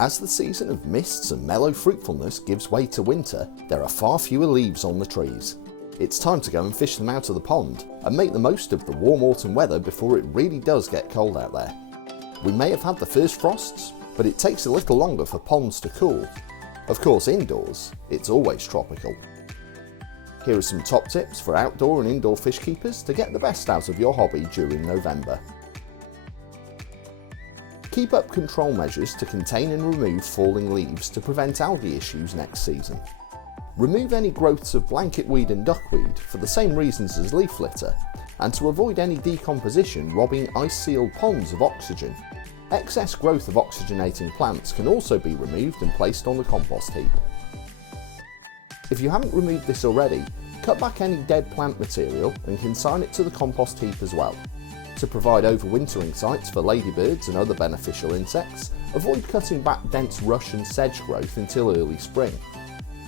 As the season of mists and mellow fruitfulness gives way to winter, there are far fewer leaves on the trees. It's time to go and fish them out of the pond and make the most of the warm autumn weather before it really does get cold out there. We may have had the first frosts, but it takes a little longer for ponds to cool. Of course, indoors, it's always tropical. Here are some top tips for outdoor and indoor fish keepers to get the best out of your hobby during November. Keep up control measures to contain and remove falling leaves to prevent algae issues next season. Remove any growths of blanket weed and duckweed for the same reasons as leaf litter, and to avoid any decomposition robbing ice-sealed ponds of oxygen. Excess growth of oxygenating plants can also be removed and placed on the compost heap. If you haven't removed this already, cut back any dead plant material and consign it to the compost heap as well. To provide overwintering sites for ladybirds and other beneficial insects, avoid cutting back dense rush and sedge growth until early spring.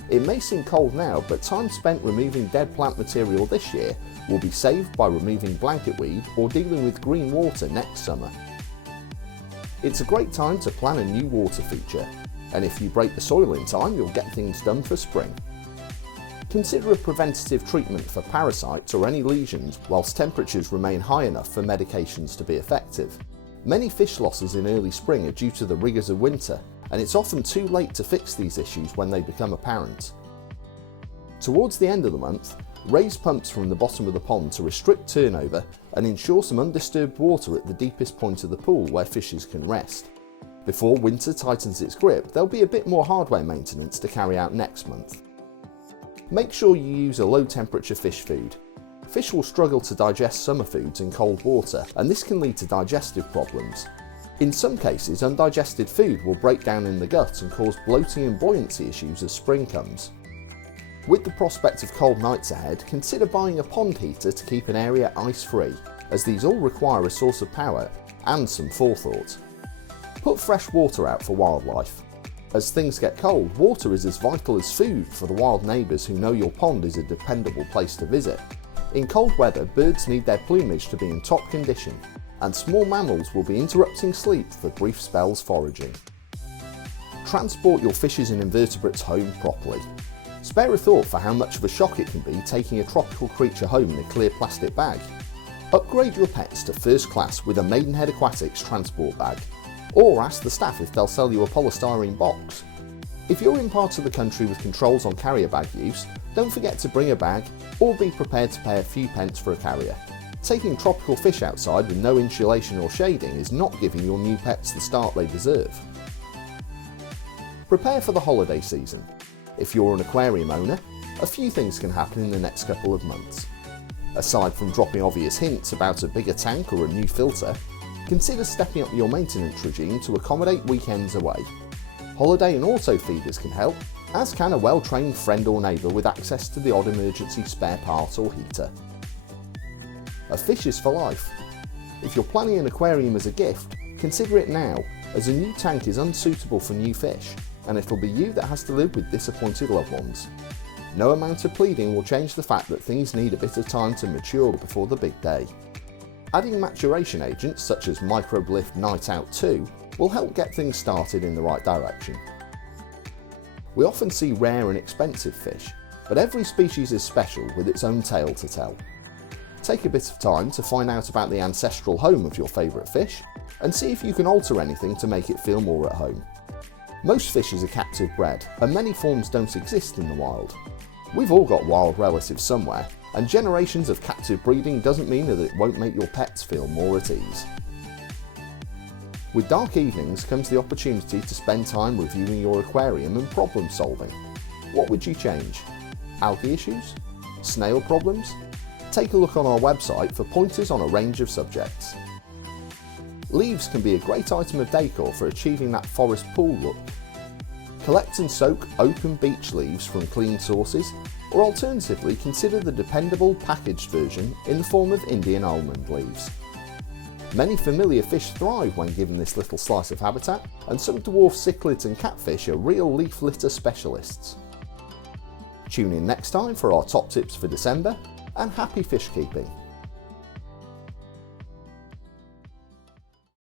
It may seem cold now, but time spent removing dead plant material this year will be saved by removing blanket weed or dealing with green water next summer. It's a great time to plan a new water feature, and if you break the soil in time, you'll get things done for spring. Consider a preventative treatment for parasites or any lesions whilst temperatures remain high enough for medications to be effective. Many fish losses in early spring are due to the rigours of winter, and it's often too late to fix these issues when they become apparent. Towards the end of the month, raise pumps from the bottom of the pond to restrict turnover and ensure some undisturbed water at the deepest point of the pool where fishes can rest. Before winter tightens its grip, there'll be a bit more hardware maintenance to carry out next month. Make sure you use a low temperature fish food. Fish will struggle to digest summer foods in cold water, and this can lead to digestive problems. In some cases, undigested food will break down in the gut and cause bloating and buoyancy issues as spring comes. With the prospect of cold nights ahead, consider buying a pond heater to keep an area ice-free, as these all require a source of power and some forethought. Put fresh water out for wildlife. As things get cold, water is as vital as food for the wild neighbours who know your pond is a dependable place to visit. In cold weather, birds need their plumage to be in top condition, and small mammals will be interrupting sleep for brief spells foraging. Transport your fishes and invertebrates home properly. Spare a thought for how much of a shock it can be taking a tropical creature home in a clear plastic bag. Upgrade your pets to first class with a Maidenhead Aquatics transport bag, or ask the staff if they'll sell you a polystyrene box. If you're in parts of the country with controls on carrier bag use, don't forget to bring a bag or be prepared to pay a few pence for a carrier. Taking tropical fish outside with no insulation or shading is not giving your new pets the start they deserve. Prepare for the holiday season. If you're an aquarium owner, a few things can happen in the next couple of months. Aside from dropping obvious hints about a bigger tank or a new filter, consider stepping up your maintenance regime to accommodate weekends away. Holiday and auto feeders can help, as can a well-trained friend or neighbour with access to the odd emergency spare part or heater. A fish is for life. If you're planning an aquarium as a gift, consider it now, as a new tank is unsuitable for new fish, and it'll be you that has to live with disappointed loved ones. No amount of pleading will change the fact that things need a bit of time to mature before the big day. Adding maturation agents such as Microblift Night Out 2 will help get things started in the right direction. We often see rare and expensive fish, but every species is special with its own tale to tell. Take a bit of time to find out about the ancestral home of your favourite fish, and see if you can alter anything to make it feel more at home. Most fishes are captive bred, and many forms don't exist in the wild. We've all got wild relatives somewhere, and generations of captive breeding doesn't mean that it won't make your pets feel more at ease. With dark evenings comes the opportunity to spend time reviewing your aquarium and problem solving. What would you change? Algae issues? Snail problems? Take a look on our website for pointers on a range of subjects. Leaves can be a great item of decor for achieving that forest pool look. Collect and soak open beech leaves from clean sources, or alternatively consider the dependable packaged version in the form of Indian almond leaves. Many familiar fish thrive when given this little slice of habitat, and some dwarf cichlids and catfish are real leaf litter specialists. Tune in next time for our top tips for December, and happy fish keeping!